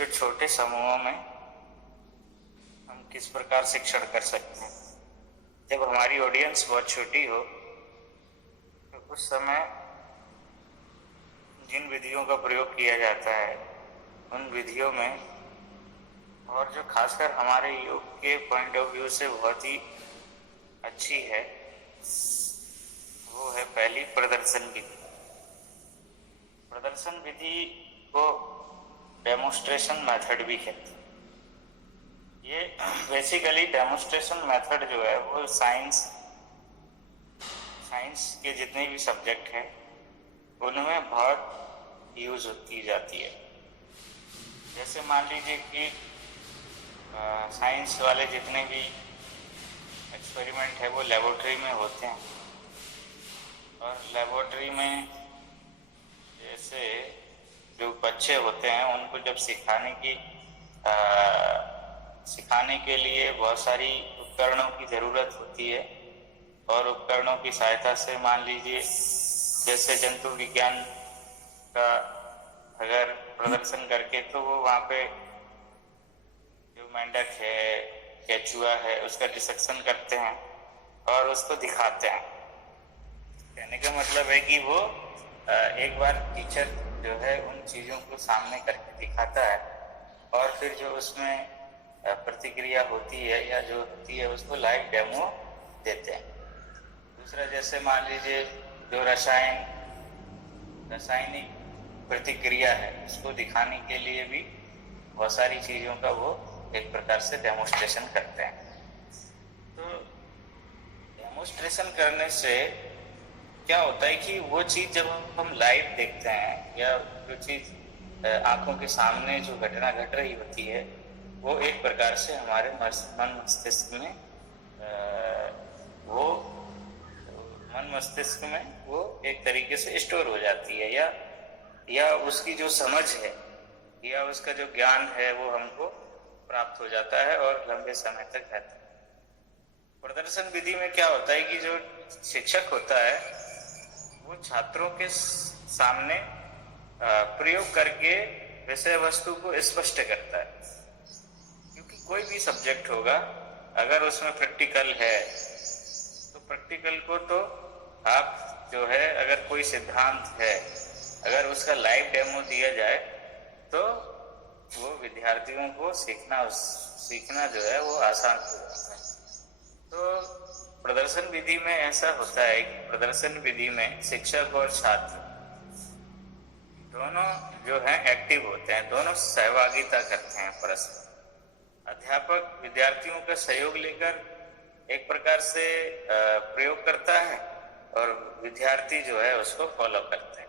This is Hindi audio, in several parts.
जो छोटे समूहों में हम किस प्रकार शिक्षण कर सकते हैं। जब हमारी ऑडियंस बहुत छोटी हो तो उस समय जिन विधियों का प्रयोग किया जाता है उन विधियों में, और जो खासकर हमारे योग के पॉइंट ऑफ व्यू से बहुत ही अच्छी है, वो है पहली प्रदर्शन विधि। प्रदर्शन विधि को डेमोन्स्ट्रेशन मेथड भी कहते हैं। ये बेसिकली डेमोन्स्ट्रेशन मेथड जो है वो साइंस के जितने भी सब्जेक्ट हैं उनमें बहुत यूज की जाती है। जैसे मान लीजिए कि साइंस वाले जितने भी एक्सपेरिमेंट है वो लेबोरेटरी में होते हैं, और लेबोरेटरी में जैसे जो बच्चे होते हैं उनको जब सिखाने के लिए बहुत सारी उपकरणों की ज़रूरत होती है, और उपकरणों की सहायता से मान लीजिए जैसे जंतु विज्ञान का अगर प्रदर्शन करके तो वो वहाँ पे जो मेंढक है, केचुआ है, उसका डिसेक्शन करते हैं और उसको दिखाते हैं। कहने का मतलब है कि वो एक बार टीचर जो है उन चीज़ों को सामने करके दिखाता है और फिर जो उसमें प्रतिक्रिया होती है या जो होती है उसको लाइव डेमो देते हैं। दूसरा, जैसे मान लीजिए जो रासायनिक प्रतिक्रिया है उसको दिखाने के लिए भी बहुत सारी चीज़ों का वो एक प्रकार से डेमोन्स्ट्रेशन करते हैं। तो डेमोन्स्ट्रेशन करने से क्या होता है कि वो चीज़ जब हम लाइव देखते हैं या जो चीज़ आंखों के सामने जो घटना घट रही होती है वो एक प्रकार से हमारे मन मस्तिष्क में वो एक तरीके से स्टोर हो जाती है, या उसकी जो समझ है या उसका जो ज्ञान है वो हमको प्राप्त हो जाता है और लंबे समय तक रहता है। प्रदर्शन विधि में क्या होता है कि जो शिक्षक होता है वो छात्रों के सामने प्रयोग करके विषय वस्तु को स्पष्ट करता है, क्योंकि कोई भी सब्जेक्ट होगा अगर उसमें प्रैक्टिकल है तो प्रैक्टिकल को तो आप जो है अगर कोई सिद्धांत है अगर उसका लाइव डेमो दिया जाए तो वो विद्यार्थियों को सीखना जो है वो आसान हो जाता है। तो प्रदर्शन विधि में ऐसा होता है कि प्रदर्शन विधि में शिक्षक और छात्र दोनों जो हैं एक्टिव होते हैं, दोनों सहभागिता करते हैं परस्पर। अध्यापक विद्यार्थियों का सहयोग लेकर एक प्रकार से प्रयोग करता है और विद्यार्थी जो है उसको फॉलो करते हैं।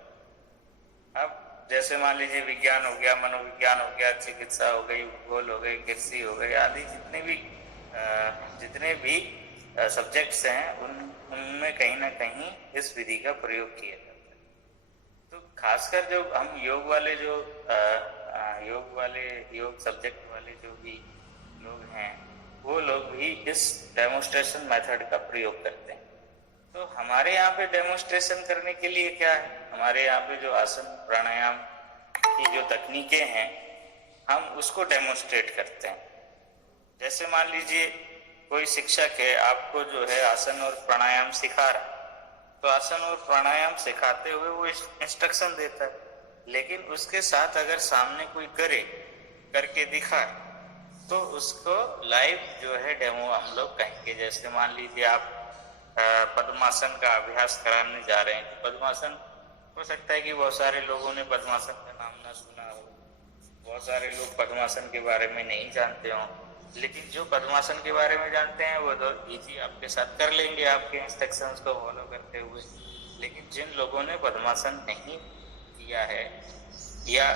अब जैसे मान लीजिए विज्ञान हो गया, मनोविज्ञान हो गया, चिकित्सा हो गई, भूगोल हो गई, कृषि हो गई आदि जितने भी सब्जेक्ट्स हैं उनमें कहीं ना कहीं इस विधि का प्रयोग किया जाता है। तो खासकर जो हम योग सब्जेक्ट वाले जो भी लोग हैं वो लोग भी इस डेमोन्स्ट्रेशन मेथड का प्रयोग करते हैं। तो हमारे यहाँ पे डेमोन्स्ट्रेशन करने के लिए क्या है, हमारे यहाँ पे जो आसन प्राणायाम की जो तकनीकें हैं हम उसको डेमोन्स्ट्रेट करते हैं। जैसे मान लीजिए कोई शिक्षक है आपको जो है आसन और प्राणायाम सिखा रहा है, तो आसन और प्राणायाम सिखाते हुए वो इंस्ट्रक्शन देता है, लेकिन उसके साथ अगर सामने कोई करके दिखाए तो उसको लाइव जो है डेमो हम लोग कहेंगे। जैसे मान लीजिए आप पद्मासन का अभ्यास कराने जा रहे हैं, तो पद्मासन हो सकता है कि बहुत सारे लोगों ने पद्मासन का नाम ना सुना हो, बहुत सारे लोग पद्मासन के बारे में नहीं जानते हों, लेकिन जो पद्मासन के बारे में जानते हैं वो तो इजी आपके साथ कर लेंगे आपके इंस्ट्रक्शंस को फॉलो करते हुए। लेकिन जिन लोगों ने पद्मासन नहीं किया है या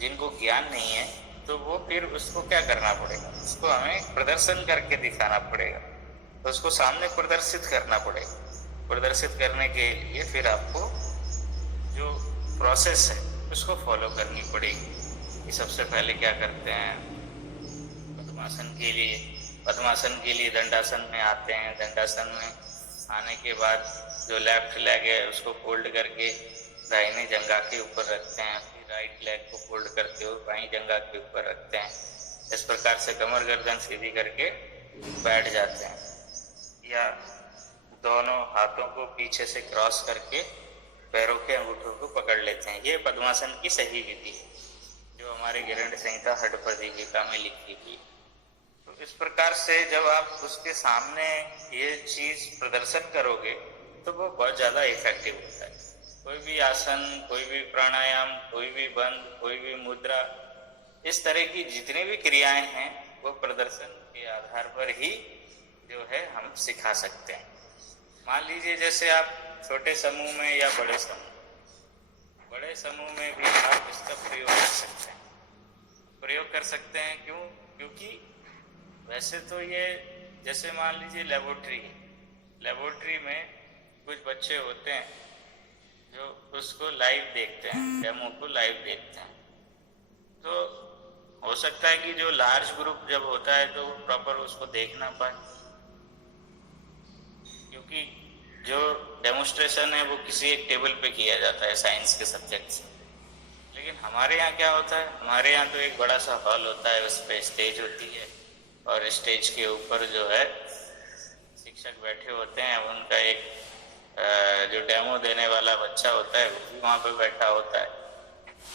जिनको ज्ञान नहीं है तो वो फिर उसको क्या करना पड़ेगा, उसको हमें प्रदर्शन करके दिखाना पड़ेगा, तो उसको सामने प्रदर्शित करना पड़ेगा। प्रदर्शित करने के लिए फिर आपको जो प्रोसेस है उसको फॉलो करनी पड़ेगी। कि सबसे पहले क्या करते हैं, पद्मासन के लिए दंडासन में आते हैं। दंडासन में आने के बाद जो लेफ्ट लेग है उसको फोल्ड करके दाहिने जंघा के ऊपर रखते हैं, फिर राइट लेग को फोल्ड करते हुए बाई जंघा के ऊपर रखते हैं। इस प्रकार से कमर गर्दन सीधी करके बैठ जाते हैं, या दोनों हाथों को पीछे से क्रॉस करके पैरों के अंगूठों को पकड़ लेते हैं। ये पद्मासन की सही विधि है जो हमारे गिरंड संहिता हठ प्रदीपिका में लिखी गई। तो इस प्रकार से जब आप उसके सामने ये चीज प्रदर्शन करोगे तो वो बहुत ज्यादा इफेक्टिव होता है। कोई भी आसन, कोई भी प्राणायाम, कोई भी बंद, कोई भी मुद्रा, इस तरह की जितनी भी क्रियाएं हैं वो प्रदर्शन के आधार पर ही जो है हम सिखा सकते हैं। मान लीजिए जैसे आप छोटे समूह में या बड़े समूह में भी आप इसका प्रयोग कर सकते हैं। क्यों? क्योंकि वैसे तो ये जैसे मान लीजिए लेबोरेटरी में कुछ बच्चे होते हैं जो उसको लाइव देखते हैं, डेमो को लाइव देखते हैं। तो हो सकता है कि जो लार्ज ग्रुप जब होता है तो प्रॉपर उसको देख ना पाए, क्योंकि जो डेमोन्स्ट्रेशन है वो किसी एक टेबल पे किया जाता है साइंस के सब्जेक्ट से। लेकिन हमारे यहाँ क्या होता है, हमारे यहाँ तो एक बड़ा सा हॉल होता है, उस पर स्टेज होती है और स्टेज के ऊपर जो है शिक्षक बैठे होते हैं। उनका एक जो डेमो देने वाला बच्चा होता है वो भी वहाँ पे बैठा होता है।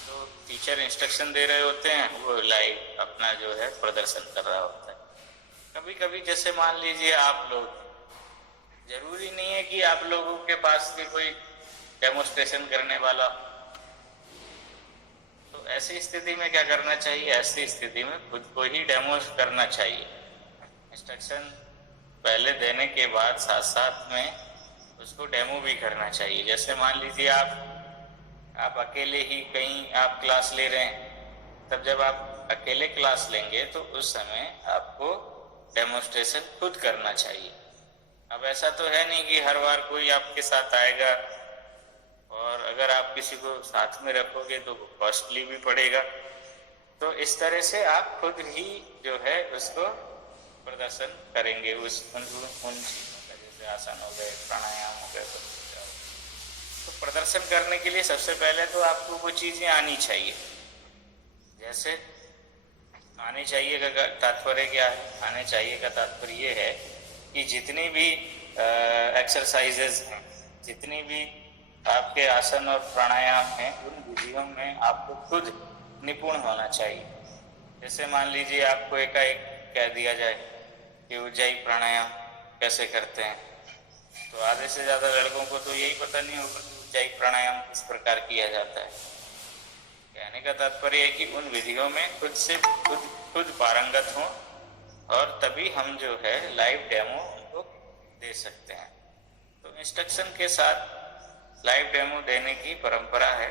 तो टीचर इंस्ट्रक्शन दे रहे होते हैं, वो लाइव अपना जो है प्रदर्शन कर रहा होता है। कभी कभी जैसे मान लीजिए आप लोग, जरूरी नहीं है कि आप लोगों के पास भी कोई डेमोन्स्ट्रेशन करने वाला, तो ऐसी स्थिति में क्या करना चाहिए? ऐसी स्थिति में खुद को ही डेमो करना चाहिए। इंस्ट्रक्शन पहले देने के बाद साथ साथ में उसको डेमो भी करना चाहिए। जैसे मान लीजिए आप अकेले ही कहीं आप क्लास ले रहे हैं, तब जब आप अकेले क्लास लेंगे तो उस समय आपको डेमोन्स्ट्रेशन खुद करना चाहिए। अब ऐसा तो है नहीं कि हर बार कोई आपके साथ आएगा, और अगर आप किसी को साथ में रखोगे तो कॉस्टली भी पड़ेगा। तो इस तरह से आप खुद ही जो है उसको प्रदर्शन करेंगे उन चीजों का, जैसे आसन हो गए, प्राणायाम हो गए। तो प्रदर्शन करने के लिए सबसे पहले तो आपको वो चीजें आनी चाहिए। जैसे आने चाहिए का तात्पर्य क्या है? आने चाहिए का तात्पर्य ये है कि जितनी भी एक्सरसाइजेज हैं, जितनी भी आपके आसन और प्राणायाम हैं, उन विधियों में आपको खुद निपुण होना चाहिए। जैसे मान लीजिए आपको एकाएक कह दिया जाए कि उज्जाई प्राणायाम कैसे करते हैं, तो आधे से ज्यादा लड़कों को तो यही पता नहीं होगा कि उज्जाई प्राणायाम किस प्रकार किया जाता है। कहने का तात्पर्य है कि उन विधियों में खुद पारंगत हों, और तभी हम जो है लाइव डेमो उनको दे सकते हैं। तो इंस्ट्रक्शन के साथ लाइव डेमो देने की परंपरा है।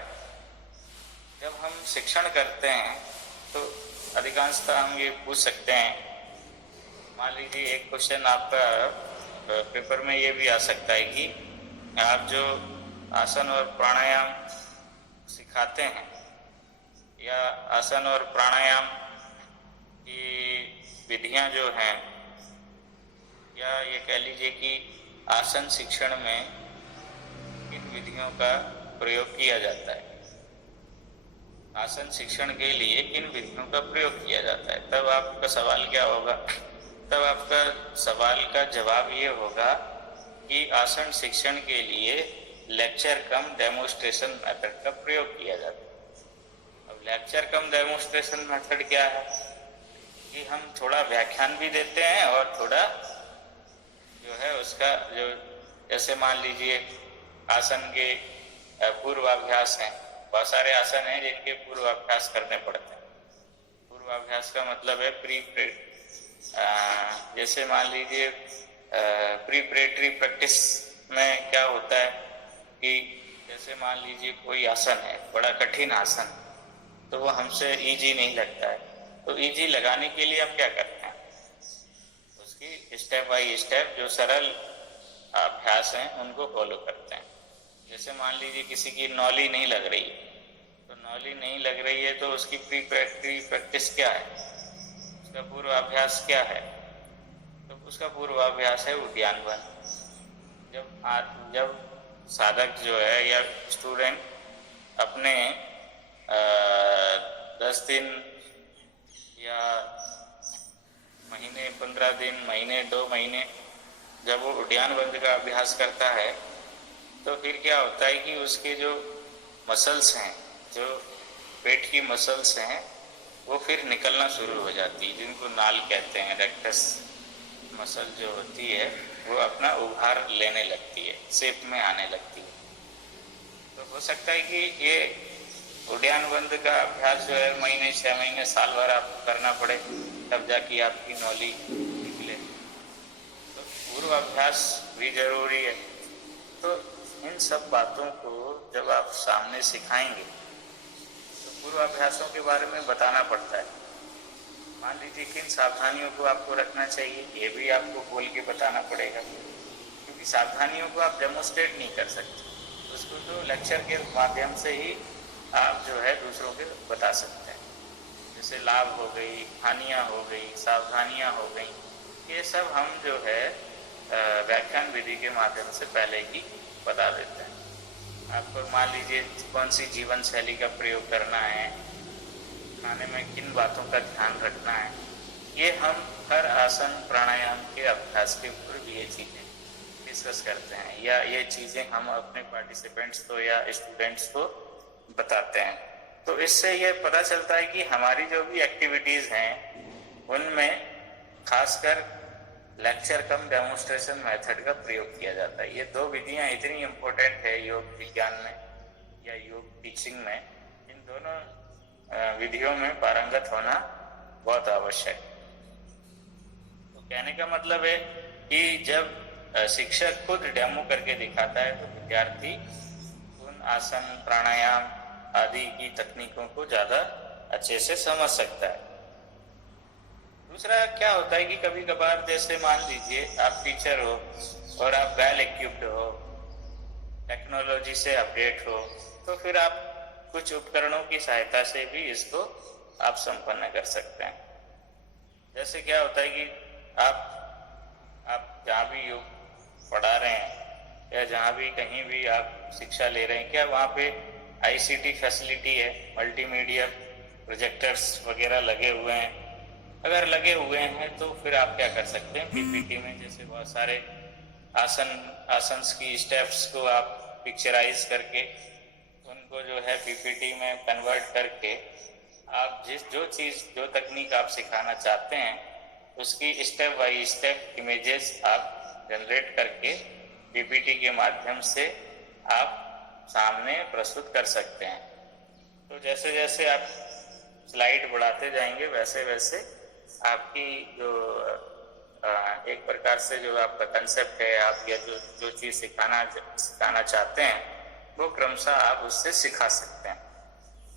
जब हम शिक्षण करते हैं तो अधिकांशतः हम ये पूछ सकते हैं, मान लीजिए एक क्वेश्चन आपका पेपर में ये भी आ सकता है कि आप जो आसन और प्राणायाम सिखाते हैं, या आसन और प्राणायाम की विधियां जो हैं, या ये कह लीजिए कि आसन शिक्षण में किन विधियों का प्रयोग किया जाता है, आसन शिक्षण के लिए किन विधियों का प्रयोग किया जाता है। तब आपका सवाल क्या होगा? तब आपका सवाल का जवाब ये होगा कि आसन शिक्षण के लिए लेक्चर कम डेमोन्स्ट्रेशन मेथड का प्रयोग किया जाता है। अब लेक्चर कम डेमोन्स्ट्रेशन मेथड क्या है कि हम थोड़ा व्याख्यान भी देते हैं और थोड़ा जो है उसका जो, जैसे मान लीजिए आसन के पूर्वाभ्यास हैं, बहुत सारे आसन हैं जिनके पूर्वाभ्यास करने पड़ते हैं। पूर्वाभ्यास का मतलब है जैसे मान लीजिए प्रीपरेटरी प्रैक्टिस में क्या होता है कि जैसे मान लीजिए कोई आसन है, बड़ा कठिन आसन, तो वो हमसे इजी नहीं लगता है, तो इजी लगाने के लिए हम क्या करते हैं, उसकी स्टेप बाय स्टेप जो सरल अभ्यास हैं उनको फॉलो करते हैं। जैसे मान लीजिए किसी की नौली नहीं लग रही है, तो नौली नहीं लग रही है तो उसकी प्री प्रैक्टिस क्या है, उसका पूर्वाभ्यास क्या है? तो उसका पूर्वाभ्यास है उद्यान वन। जब साधक जो है या स्टूडेंट अपने 10 दिन या महीने, 15 दिन, महीने, 2 महीने जब वो उद्यान बंद का अभ्यास करता है तो फिर क्या होता है कि उसके जो मसल्स हैं, जो पेट की मसल्स हैं, वो फिर निकलना शुरू हो जाती है, जिनको नाल कहते हैं। रेक्टस मसल जो होती है वो अपना उभार लेने लगती है, शेप में आने लगती है। तो हो सकता है कि ये उद्यान बंद का अभ्यास जो है महीने, 6 महीने, साल भर आपको करना पड़े, तब जाके आपकी नौली निकले। तो पूर्व अभ्यास भी जरूरी है। तो इन सब बातों को जब आप सामने सिखाएंगे तो पूर्वाभ्यासों के बारे में बताना पड़ता है। मान लीजिए किन सावधानियों को आपको रखना चाहिए, ये भी आपको बोल के बताना पड़ेगा, क्योंकि सावधानियों को आप डेमोस्ट्रेट नहीं कर सकते, उसको तो लेक्चर के माध्यम से ही आप जो है दूसरों को बता सकते हैं। जैसे लाभ हो गई, हानियाँ हो गई, सावधानियाँ हो गई, ये सब हम जो है व्याख्यान विधि के माध्यम से पहले ही बता देते हैं। आपको मान लीजिए कौन सी जीवन शैली का प्रयोग करना है, खाने में किन बातों का ध्यान रखना है, ये हम हर आसन प्राणायाम के अभ्यास के ऊपर भी ये चीज़ें डिस्कस करते हैं, या ये चीज़ें हम अपने पार्टिसिपेंट्स को या स्टूडेंट्स को बताते हैं। तो इससे ये पता चलता है कि हमारी जो भी एक्टिविटीज़ हैं उनमें खासकर लेक्चर कम डेमोन्स्ट्रेशन मेथड का प्रयोग किया जाता है। ये 2 विधियां इतनी इम्पोर्टेंट है योग विज्ञान में या योग टीचिंग में। इन दोनों विधियों में पारंगत होना बहुत आवश्यक है। तो कहने का मतलब है कि जब शिक्षक खुद डेमो करके दिखाता है तो विद्यार्थी उन आसन प्राणायाम आदि की तकनीकों को ज़्यादा अच्छे से समझ सकता है। दूसरा क्या होता है कि कभी कभार जैसे मान लीजिए आप टीचर हो और आप वेल इक्विप्ड हो, टेक्नोलॉजी से अपडेट हो, तो फिर आप कुछ उपकरणों की सहायता से भी इसको आप संपन्न कर सकते हैं। जैसे क्या होता है कि आप जहाँ भी योग पढ़ा रहे हैं या जहाँ भी कहीं भी आप शिक्षा ले रहे हैं, क्या वहाँ पे ICT फैसिलिटी है, मल्टीमीडिया प्रोजेक्टर्स वगैरह लगे हुए हैं? अगर लगे हुए हैं तो फिर आप क्या कर सकते हैं, PPT में जैसे बहुत सारे आसन्स की स्टेप्स को आप पिक्चराइज करके उनको जो है PPT में कन्वर्ट करके आप जो तकनीक आप सिखाना चाहते हैं उसकी स्टेप बाय स्टेप इमेजेस आप जनरेट करके PPT के माध्यम से आप सामने प्रस्तुत कर सकते हैं। तो जैसे जैसे आप स्लाइड बढ़ाते जाएंगे वैसे वैसे आपकी जो एक प्रकार से जो आपका कंसेप्ट है, आप या जो चीज़ सिखाना चाहते हैं वो क्रमशः आप उससे सिखा सकते हैं।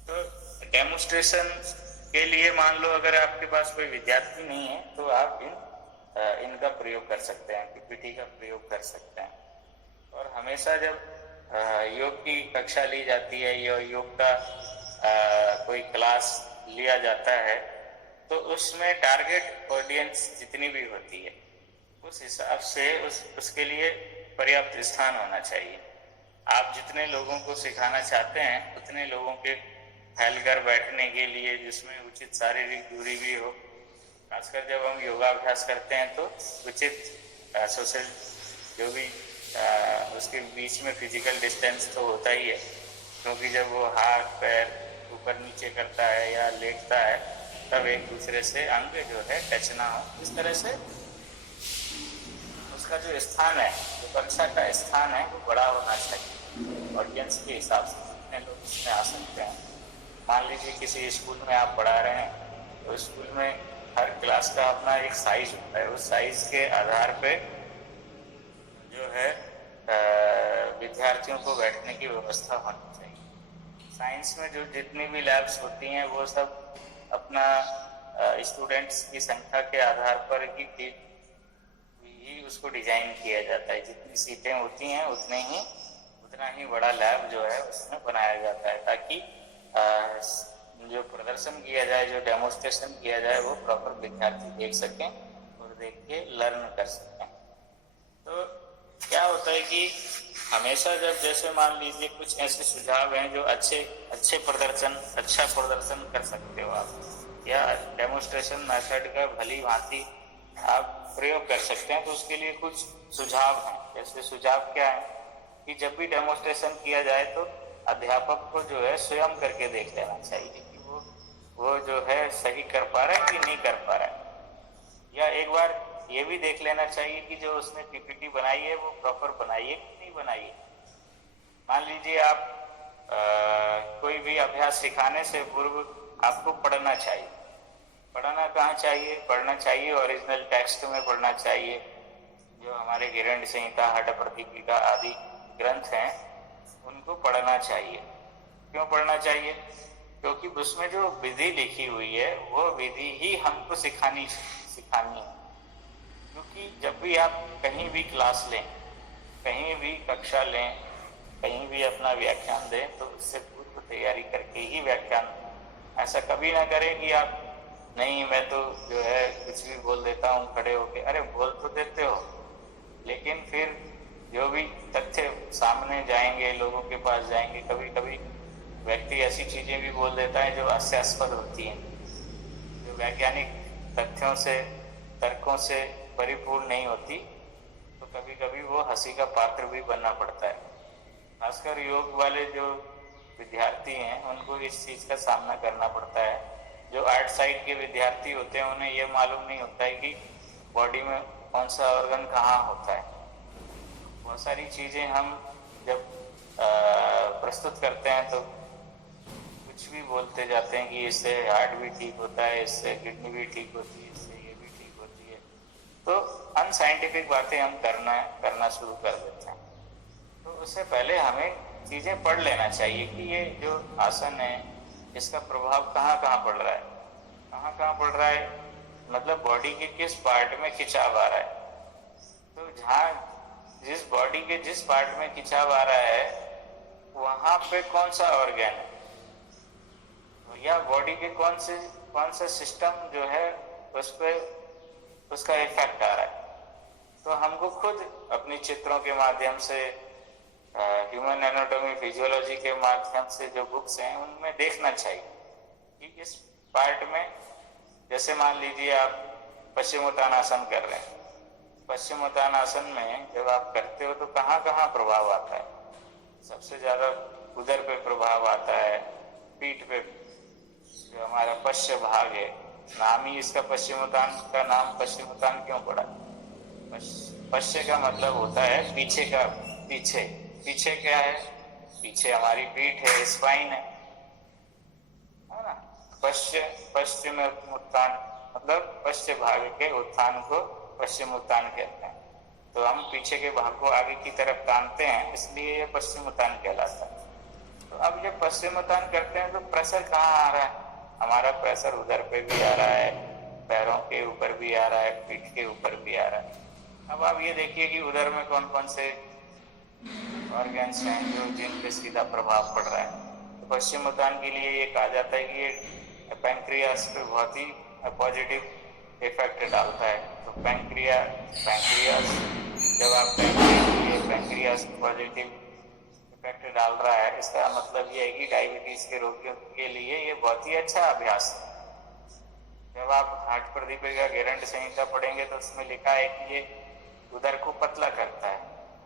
तो डेमोन्स्ट्रेशन के लिए मान लो अगर आपके पास कोई विद्यार्थी नहीं है तो आप इनका प्रयोग कर सकते हैं, PPT का प्रयोग कर सकते हैं। और हमेशा जब योग की कक्षा ली जाती है या योग का कोई क्लास लिया जाता है तो उसमें टारगेट ऑडियंस जितनी भी होती है उस हिसाब से उसके लिए पर्याप्त स्थान होना चाहिए। आप जितने लोगों को सिखाना चाहते हैं उतने लोगों के फैलकर बैठने के लिए जिसमें उचित शारीरिक दूरी भी हो। खासकर जब हम योगाभ्यास करते हैं तो उचित सोशल जो भी उसके बीच में फिजिकल डिस्टेंस तो होता ही है, क्योंकि जब वो हाथ पैर ऊपर नीचे करता है या लेटता है तब एक दूसरे से अंग जो है टच ना हो। इस तरह से उसका जो स्थान है, जो कक्षा का स्थान है वो बड़ा होना चाहिए ऑडियंस के हिसाब से, जितने लोग इसमें आ सकते हैं। मान लीजिए किसी स्कूल में आप पढ़ा रहे हैं तो स्कूल में हर क्लास का अपना एक साइज होता है, उस साइज के आधार पे जो है विद्यार्थियों को बैठने की व्यवस्था होनी चाहिए। साइंस में जो जितनी भी लैब्स होती हैं वो सब अपना स्टूडेंट्स की संख्या के आधार पर ही उसको डिजाइन किया जाता है। जितनी सीटें होती हैं उतना ही बड़ा लैब जो है उसमें बनाया जाता है, ताकि जो प्रदर्शन किया जाए, जो डेमोन्स्ट्रेशन किया जाए वो प्रॉपर विद्यार्थी देख सकें और देख के लर्न कर सकें। तो क्या होता है कि हमेशा जब जैसे मान लीजिए कुछ ऐसे सुझाव हैं जो अच्छा प्रदर्शन कर सकते हो आप, या डेमोस्ट्रेशन मेथड का भली भांति आप प्रयोग कर सकते हैं, तो उसके लिए कुछ सुझाव हैं। जैसे सुझाव क्या है कि जब भी डेमोस्ट्रेशन किया जाए तो अध्यापक को जो है स्वयं करके देख लेना चाहिए कि वो जो है सही कर पा रहा है कि नहीं कर पा रहा है, या एक बार ये भी देख लेना चाहिए कि जो उसने पीपीटी बनाई है वो प्रॉपर बनाई है कि नहीं बनाई है। मान लीजिए आप कोई भी अभ्यास सिखाने से पूर्व आपको पढ़ना चाहिए। पढ़ना कहाँ चाहिए? पढ़ना चाहिए ओरिजिनल टेक्स्ट में पढ़ना चाहिए, जो हमारे हिरण्य संहिता, हठ प्रदीपिका आदि ग्रंथ हैं उनको पढ़ना चाहिए। क्यों पढ़ना चाहिए? क्योंकि उसमें जो विधि लिखी हुई है वो विधि ही हमको सिखानी है। क्योंकि जब भी आप कहीं भी क्लास लें, कहीं भी कक्षा लें, कहीं भी अपना व्याख्यान दें, तो उससे पूर्व तैयारी करके ही व्याख्यान। ऐसा कभी ना करें कि आप नहीं मैं तो जो है कुछ भी बोल देता हूँ खड़े होके। अरे बोल तो देते हो, लेकिन फिर जो भी तथ्य सामने जाएंगे, लोगों के पास जाएंगे, कभी कभी व्यक्ति ऐसी चीजें भी बोल देता है जो हास्यास्पद होती हैं, जो वैज्ञानिक तथ्यों से, तर्कों से परिपूर्ण नहीं होती, तो कभी कभी वो हंसी का पात्र भी बनना पड़ता है। खासकर योग वाले जो विद्यार्थी हैं उनको इस चीज का सामना करना पड़ता है। जो आर्ट साइड के विद्यार्थी होते हैं उन्हें ये मालूम नहीं होता है कि बॉडी में कौन सा ऑर्गन कहाँ होता है। बहुत सारी चीजें हम जब प्रस्तुत करते हैं तो कुछ भी बोलते जाते हैं कि इससे हार्ट भी ठीक होता है, इससे किडनी भी ठीक होती है, इससे ये भी ठीक होती है। तो अनसाइंटिफिक बातें हम करना शुरू कर देते हैं। तो उससे पहले हमें चीजें पढ़ लेना चाहिए कि ये जो आसन है इसका प्रभाव कहाँ कहाँ पड़ रहा है, कहाँ कहाँ पड़ रहा है, मतलब बॉडी के किस पार्ट में खिंचाव आ रहा है। तो जहाँ जिस बॉडी के जिस पार्ट में खिंचाव आ रहा है वहां पे कौन सा ऑर्गन है, या बॉडी के कौन सा सिस्टम जो है उस पर उसका इफेक्ट आ रहा है। तो हमको खुद अपनी चित्रों के माध्यम से, ह्यूमन एनाटॉमी, फिजियोलॉजी के माध्यम से जो बुक्स हैं उनमें देखना चाहिए कि इस पार्ट में, जैसे मान लीजिए आप पश्चिमोत्तानासन कर रहे हैं, पश्चिमोत्तानासन में जब आप करते हो तो कहाँ कहाँ प्रभाव आता है? सबसे ज्यादा उदर पे प्रभाव आता है, पीठ पे, जो हमारा पश्च भाग है। नाम ही इसका पश्चिमोत्तान का नाम पश्चिमोत्तान क्यों पड़ा? पश्च का मतलब होता है पीछे का, पीछे। पीछे क्या है? पीछे हमारी पीठ है, स्पाइन है ना। पश्चिम उत्तान मतलब पश्चिम भाग के उत्थान को पश्चिम उत्तान कहते हैं। तो हम पीछे के भाग को आगे की तरफ तानते हैं, इसलिए ये पश्चिम उत्तान कहलाता है। तो अब जब पश्चिम उत्तान करते हैं तो प्रेशर कहाँ आ रहा है? हमारा प्रेशर उधर पे भी आ रहा है, पैरों के ऊपर भी आ रहा है, पीठ के ऊपर भी आ रहा है। अब आप ये देखिए कि उधर में कौन कौन से ऑर्गन्स हैं जो जिन पे सीधा प्रभाव पड़ रहा है। तो पश्चिम उत्तान के लिए ये कहा जाता है कि ये पैंक्रियास पे बहुत ही पॉजिटिव इफेक्ट डालता है। तो पैंक्रियास जब आप पैंक्रियास पॉजिटिव इफेक्ट डाल रहा है, इसका मतलब ये है कि डायबिटीज के रोगियों के लिए ये बहुत ही अच्छा अभ्यास है। जब आप हार्ट प्रदीपिका, हिरण्य संहिता पढ़ेंगे तो उसमें लिखा है कि ये उदर को पतला करता है,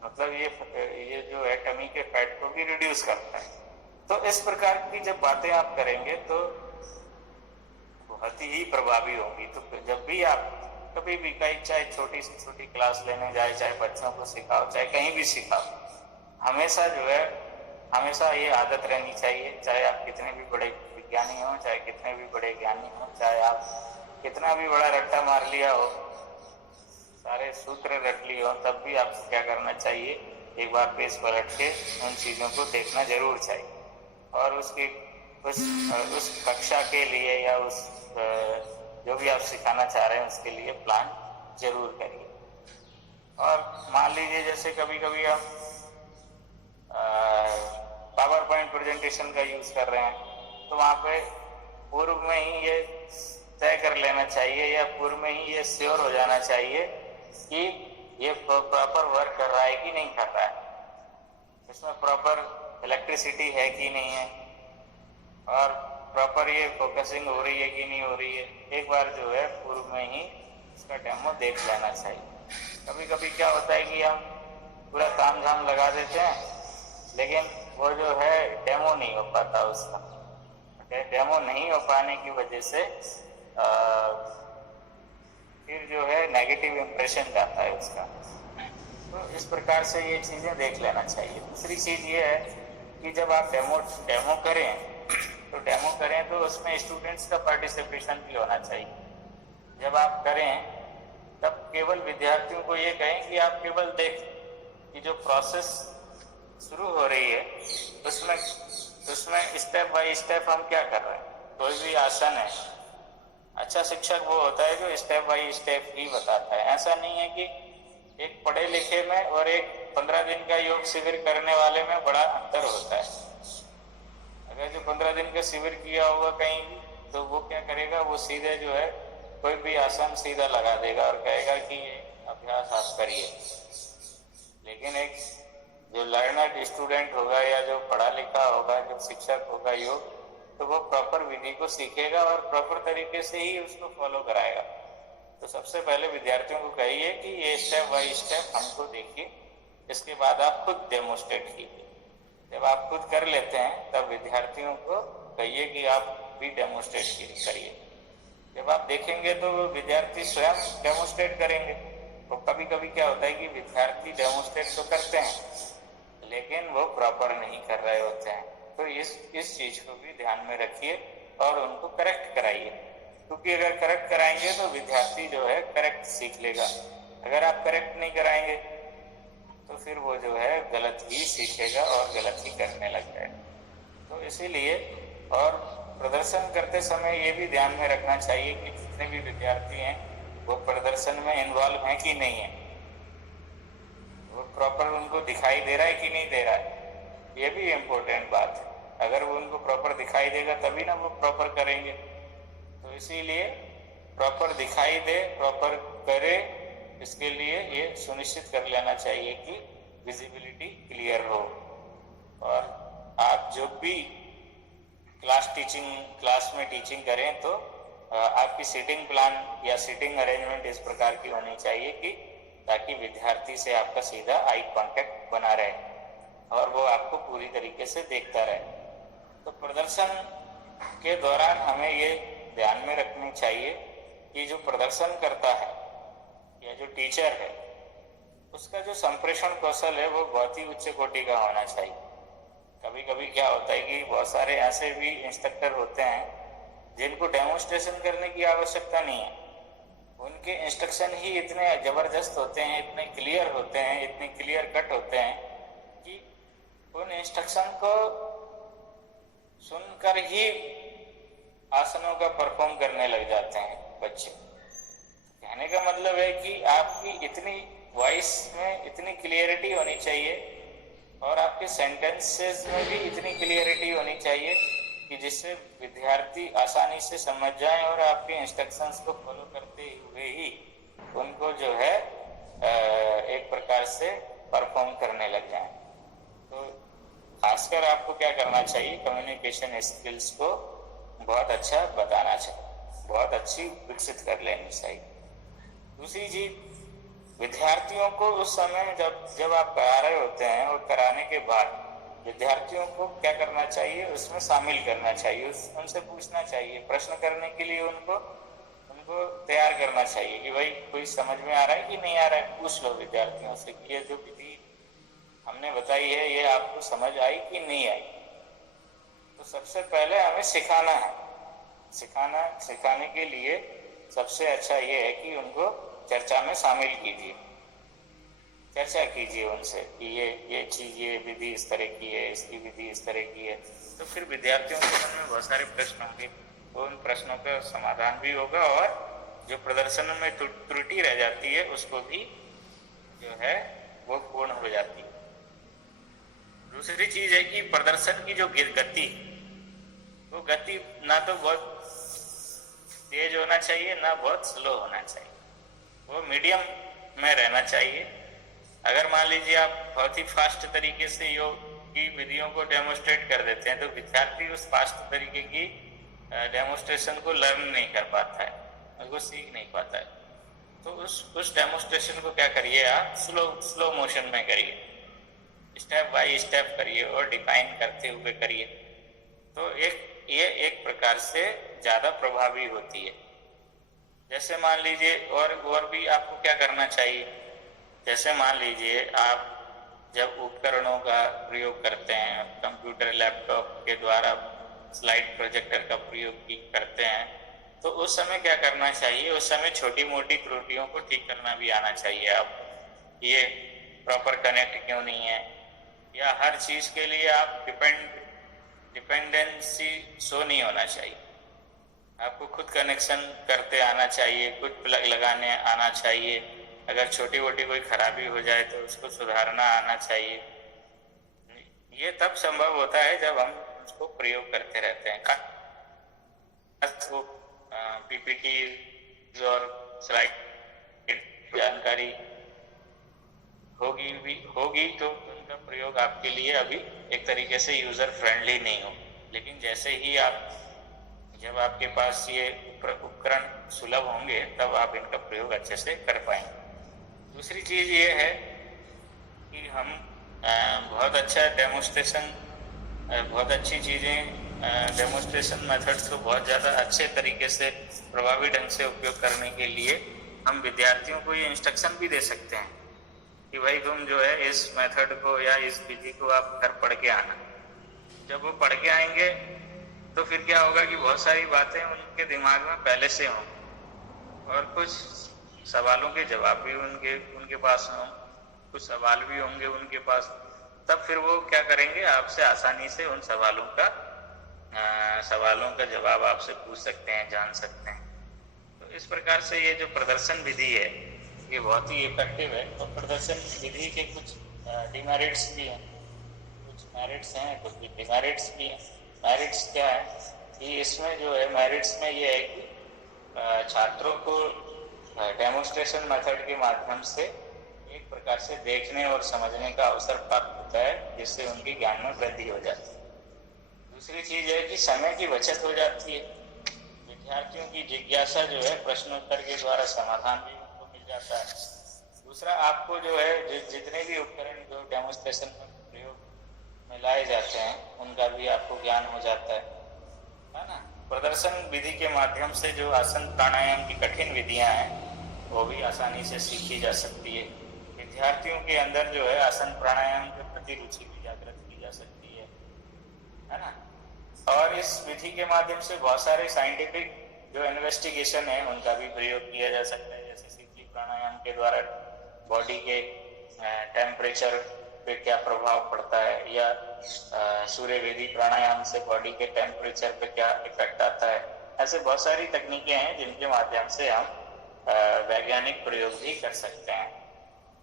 मतलब ये जो है टमी के फैट को भी रिड्यूस करता है। तो इस प्रकार की जब बातें आप करेंगे तो बहुत ही प्रभावी होंगी। तो जब भी आप कभी भी कहीं, चाहे छोटी से छोटी क्लास लेने जाए, चाहे बच्चों को सिखाओ, चाहे कहीं भी सिखाओ, हमेशा जो है हमेशा ये आदत रहनी चाहिए, चाहे आप कितने भी बड़े विज्ञानी हो, चाहे कितने भी बड़े ज्ञानी हो, चाहे आप कितना भी बड़ा रट्टा मार लिया हो, सारे सूत्र रट लिए हो, तब भी आपको क्या करना चाहिए? एक बार पेज पलट के उन चीजों को देखना जरूर चाहिए, और उस कक्षा के लिए या उस जो भी आप सिखाना चाह रहे हैं उसके लिए प्लान जरूर करिए। और मान लीजिए जैसे कभी कभी हम पावर पॉइंट प्रेजेंटेशन का यूज कर रहे हैं, तो वहां पे पूर्व में ही ये तय कर लेना चाहिए या पूर्व में ही ये श्योर हो जाना चाहिए कि ये प्रॉपर वर्क कर रहा है कि नहीं कर रहा है। इसमें प्रॉपर इलेक्ट्रिसिटी है कि नहीं है, और प्रॉपर ये फोकसिंग हो रही है कि नहीं हो रही है, एक बार जो है पूर्व में ही इसका डेमो देख लेना चाहिए। कभी कभी क्या होता है कि हम पूरा ताम झाम लगा देते हैं, लेकिन वो जो है डेमो नहीं हो पाता उसका। डेमो नहीं हो पाने की वजह से फिर जो है नेगेटिव इम्प्रेशन जाता है उसका। तो इस प्रकार से ये चीज़ें देख लेना चाहिए। दूसरी चीज़ ये है कि जब आप डेमो करें तो उसमें स्टूडेंट्स का पार्टिसिपेशन भी होना चाहिए। जब आप करें तब केवल विद्यार्थियों को ये कहें कि आप केवल देखें कि जो प्रोसेस शुरू हो रही है उसमें स्टेप बाय स्टेप हम क्या कर रहे हैं। कोई भी आसन है, अच्छा शिक्षक वो होता है जो स्टेप बाय स्टेप ही बताता है। ऐसा नहीं है कि एक पढ़े लिखे में और एक 15 दिन का योग शिविर करने वाले में बड़ा अंतर होता है। अगर जो 15 दिन का शिविर किया होगा कहीं भी, तो वो क्या करेगा, वो सीधे जो है कोई भी आसन सीधा लगा देगा और कहेगा कि ये अभ्यास आप करिए। लेकिन एक जो लर्नर स्टूडेंट होगा या जो पढ़ा लिखा होगा, जो शिक्षक होगा योग, तो वो प्रॉपर विधि को सीखेगा और प्रॉपर तरीके से ही उसको फॉलो कराएगा। तो सबसे पहले विद्यार्थियों को कहिए कि ये स्टेप बाय स्टेप हमको देखिए, इसके बाद आप खुद डेमोस्ट्रेट कीजिए। जब आप खुद कर लेते हैं तब विद्यार्थियों को कहिए कि आप भी डेमोस्ट्रेट करिए। जब आप देखेंगे तो विद्यार्थी स्वयं डेमोस्ट्रेट करेंगे। तो कभी कभी क्या होता है कि विद्यार्थी डेमोस्ट्रेट तो करते हैं लेकिन वो प्रॉपर नहीं कर रहे होते हैं। तो इस चीज को भी ध्यान में रखिए और उनको करेक्ट कराइए, क्योंकि अगर करेक्ट कराएंगे तो विद्यार्थी जो है करेक्ट सीख लेगा। अगर आप करेक्ट नहीं कराएंगे तो फिर वो जो है गलत ही सीखेगा और गलत ही करने लग जाएगा। तो इसीलिए और प्रदर्शन करते समय ये भी ध्यान में रखना चाहिए कि जितने भी विद्यार्थी हैं वो प्रदर्शन में इन्वॉल्व हैं कि नहीं है, वो प्रॉपर उनको दिखाई दे रहा है कि नहीं दे रहा है, ये भी इम्पोर्टेंट बात है। अगर वो उनको प्रॉपर दिखाई देगा तभी ना वो प्रॉपर करेंगे। तो इसीलिए प्रॉपर दिखाई दे, प्रॉपर करे, इसके लिए ये सुनिश्चित कर लेना चाहिए कि विजिबिलिटी क्लियर हो। और आप जो भी क्लास में टीचिंग करें तो आपकी सीटिंग प्लान या सीटिंग अरेंजमेंट इस प्रकार की होनी चाहिए कि ताकि विद्यार्थी से आपका सीधा आई कांटेक्ट बना रहे और वो आपको पूरी तरीके से देखता रहे। तो प्रदर्शन के दौरान हमें ये ध्यान में रखनी चाहिए कि जो प्रदर्शन करता है या जो टीचर है उसका जो संप्रेषण कौशल है वो बहुत ही उच्च कोटि का होना चाहिए। कभी कभी क्या होता है कि बहुत सारे ऐसे भी इंस्ट्रक्टर होते हैं जिनको डेमोन्स्ट्रेशन करने की आवश्यकता नहीं है, उनके इंस्ट्रक्शन ही इतने जबरदस्त होते हैं, इतने क्लियर होते हैं, इतने क्लियर कट होते हैं कि उन इंस्ट्रक्शन को सुनकर ही आसनों का परफॉर्म करने लग जाते हैं बच्चे। कहने का मतलब है कि आपकी इतनी वॉइस में इतनी क्लियरिटी होनी चाहिए और आपके सेंटेंसेस में भी इतनी क्लियरिटी होनी चाहिए कि जिससे विद्यार्थी आसानी से समझ जाएं और आपके इंस्ट्रक्शंस को फॉलो करते हुए ही उनको जो है एक प्रकार से परफॉर्म करने लग जाएं। तो खासकर आपको क्या करना चाहिए, कम्युनिकेशन स्किल्स को बहुत अच्छा बताना चाहिए, बहुत अच्छी विकसित कर लेनी चाहिए। दूसरी चीज, विद्यार्थियों को उस समय जब आप करा रहे होते हैं और कराने के बाद विद्यार्थियों को क्या करना चाहिए, उसमें शामिल करना चाहिए, उनसे पूछना चाहिए, प्रश्न करने के लिए उनको तैयार करना चाहिए कि भाई कोई समझ में आ रहा है कि नहीं आ रहा है। पूछ लो विद्यार्थियों से कि ये जो विधि हमने बताई है ये आपको समझ आई कि नहीं आई। तो सबसे पहले हमें सिखाना है। सिखाने के लिए सबसे अच्छा ये है कि उनको चर्चा में शामिल कीजिए, चर्चा कीजिए उनसे कि ये चीज, ये विधि इस तरह की है, इसकी विधि इस तरह की है। तो फिर विद्यार्थियों के मन में बहुत सारे प्रश्न होंगे, तो उन प्रश्नों का समाधान भी होगा और जो प्रदर्शन में त्रुटि रह जाती है उसको भी जो है वो पूर्ण हो जाती है। दूसरी चीज है कि प्रदर्शन की जो गति, वो गति ना तो बहुत तेज होना चाहिए ना बहुत स्लो होना चाहिए, वो मीडियम में रहना चाहिए। अगर मान लीजिए आप बहुत ही फास्ट तरीके से योग की विधियों को डेमोस्ट्रेट कर देते हैं तो विद्यार्थी उस फास्ट तरीके की डेमोस्ट्रेशन को लर्न नहीं कर पाता है, उसको सीख नहीं पाता है। तो उस डेमोस्ट्रेशन को क्या करिए, आप स्लो मोशन में करिए, स्टेप बाय स्टेप करिए और डिफाइन करते हुए करिए। तो ये एक प्रकार से ज्यादा प्रभावी होती है। जैसे मान लीजिए और भी आपको क्या करना चाहिए, जैसे मान लीजिए आप जब उपकरणों का प्रयोग करते हैं, कंप्यूटर लैपटॉप के द्वारा स्लाइड प्रोजेक्टर का प्रयोग करते हैं, तो उस समय क्या करना चाहिए, उस समय छोटी मोटी त्रुटियों को ठीक करना भी आना चाहिए। आप ये प्रॉपर कनेक्ट क्यों नहीं है, या हर चीज के लिए आप डिपेंडेंसी शो नहीं होना चाहिए। आपको खुद कनेक्शन करते आना चाहिए, खुद प्लग लगाने आना चाहिए। अगर छोटी मोटी कोई खराबी हो जाए तो उसको सुधारना आना चाहिए। ये तब संभव होता है जब हम उसको प्रयोग करते रहते हैं। वो पीपीटी और स्लाइड जानकारी होगी तो उनका प्रयोग आपके लिए अभी एक तरीके से यूजर फ्रेंडली नहीं हो, लेकिन जैसे ही जब आपके पास ये उपकरण सुलभ होंगे तब आप इनका प्रयोग अच्छे से कर पाएंगे। दूसरी चीज ये है कि हम बहुत अच्छा डेमोस्ट्रेशन, बहुत अच्छी चीजें, डेमोस्ट्रेशन मेथड्स को बहुत ज़्यादा अच्छे तरीके से प्रभावी ढंग से उपयोग करने के लिए हम विद्यार्थियों को ये इंस्ट्रक्शन भी दे सकते हैं कि भाई तुम जो है इस मेथड को या इस विधि को आप घर पढ़ के आना। जब वो पढ़ के आएंगे तो फिर क्या होगा कि बहुत सारी बातें उनके दिमाग में पहले से हों और कुछ सवालों के जवाब भी उनके पास हों, कुछ सवाल भी होंगे उनके पास। तब फिर वो क्या करेंगे, आपसे आसानी से उन सवालों का जवाब आपसे पूछ सकते हैं, जान सकते हैं। तो इस प्रकार से ये जो प्रदर्शन विधि है ये बहुत ही इफेक्टिव है। और प्रदर्शन विधि के कुछ डिमेरिट्स भी हैं, कुछ मेरिट्स हैं, कुछ डिमेरिट्स भी हैं। मेरिट्स क्या है कि इसमें जो है, मेरिट्स में ये है कि छात्रों को डेमोस्ट्रेशन मेथड के माध्यम से एक प्रकार से देखने और समझने का अवसर प्राप्त होता है, जिससे उनके ज्ञान में वृद्धि हो जाती है। दूसरी चीज है कि समय की बचत हो जाती है। विद्यार्थियों की जिज्ञासा जो है प्रश्नोत्तर के द्वारा समाधान भी उनको मिल जाता है। दूसरा, आपको जो है जितने भी उपकरण जो डेमोस्ट्रेशन में प्रयोग में लाए जाते हैं उनका भी आपको ज्ञान हो जाता है ना। प्रदर्शन विधि के माध्यम से जो आसन प्राणायाम की कठिन विधियां हैं वो भी आसानी से सीखी जा सकती है। विद्यार्थियों के अंदर जो है आसन प्राणायाम के प्रति रुचि भी जागृत की जा सकती है ना। और इस विधि के माध्यम से बहुत सारे साइंटिफिक जो इन्वेस्टिगेशन है उनका भी प्रयोग किया जा सकता है। जैसे शीतली प्राणायाम के द्वारा बॉडी के टेम्परेचर पे क्या प्रभाव पड़ता है, या सूर्यवेदी प्राणायाम से बॉडी के टेम्परेचर पे क्या इफेक्ट आता है। ऐसे बहुत सारी तकनीकें हैं जिनके माध्यम से हम वैज्ञानिक प्रयोग भी कर सकते हैं।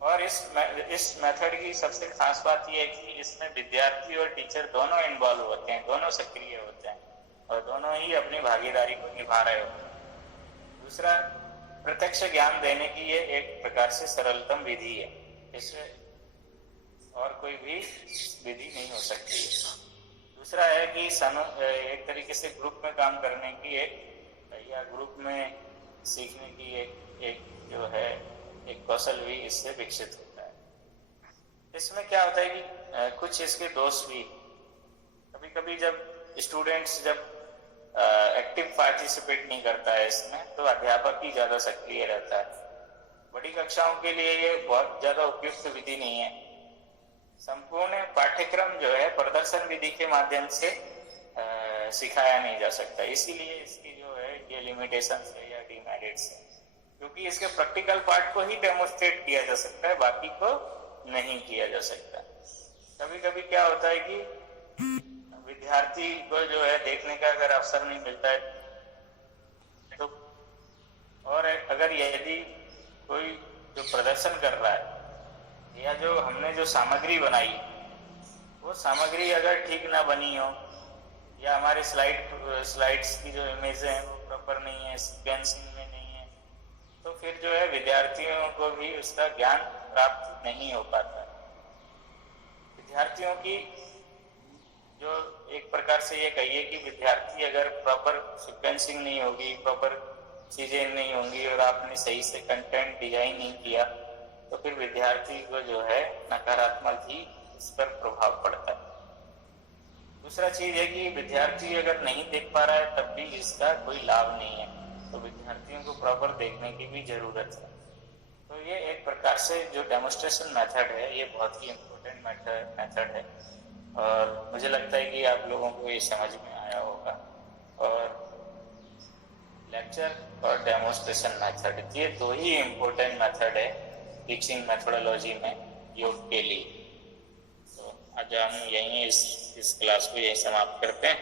और इस मेथड की सबसे खास बात यह है कि इसमें विद्यार्थी और टीचर दोनों इन्वॉल्व होते हैं, दोनों सक्रिय होते हैं और दोनों ही अपनी भागीदारी को निभा रहे होते हैं। दूसरा, प्रत्यक्ष ज्ञान देने की ये एक प्रकार से सरलतम विधि है, इसमें और कोई भी विधि नहीं हो सकती है। दूसरा है कि एक तरीके से ग्रुप में काम करने की या ग्रुप में सीखने की एक जो है एक कौशल भी इससे विकसित होता है। इसमें क्या होता है कि कुछ इसके दोष भी, कभी कभी जब स्टूडेंट्स एक्टिव पार्टिसिपेट नहीं करता है इसमें, तो अध्यापक ही ज्यादा सक्रिय रहता है। बड़ी कक्षाओं के लिए ये बहुत ज्यादा उपयुक्त विधि नहीं है। संपूर्ण पाठ्यक्रम जो है प्रदर्शन विधि के माध्यम से सिखाया नहीं जा सकता, इसीलिए इसकी जो है ये लिमिटेशन है या डिमेरिट्स है, क्योंकि इसके प्रैक्टिकल पार्ट को ही डेमोस्ट्रेट किया जा सकता है, बाकी को नहीं किया जा सकता। कभी कभी क्या होता है कि विद्यार्थी को जो है देखने का अगर अवसर नहीं मिलता है तो, और अगर यदि कोई जो प्रदर्शन कर रहा है या जो हमने जो सामग्री बनाई वो सामग्री अगर ठीक ना बनी हो, या हमारे स्लाइड्स की जो इमेजें हैं वो प्रॉपर नहीं है, सीक्वेंसिंग में नहीं है, तो फिर जो है विद्यार्थियों को भी उसका ज्ञान प्राप्त नहीं हो पाता। विद्यार्थियों की जो एक प्रकार से ये कहिए कि विद्यार्थी अगर प्रॉपर सीक्वेंसिंग नहीं होगी, प्रॉपर चीजें नहीं होंगी और आपने सही से कंटेंट डिजाइन नहीं किया, तो फिर विद्यार्थी को जो है नकारात्मक ही इस पर प्रभाव पड़ता है। दूसरा चीज है कि विद्यार्थी अगर नहीं देख पा रहा है तब भी इसका कोई लाभ नहीं है, तो विद्यार्थियों को प्रॉपर देखने की भी जरूरत है। तो ये एक प्रकार से जो डेमोन्स्ट्रेशन मेथड है ये बहुत ही इम्पोर्टेंट मेथड है और मुझे लगता है कि आप लोगों को ये समझ में आया होगा। और लेक्चर और डेमोन्स्ट्रेशन मेथड ये दो ही इम्पोर्टेंट मेथड है टीचिंग मेथोडोलॉजी में योग के लिए। तो आज हम यहीं इस क्लास को यहीं समाप्त करते हैं।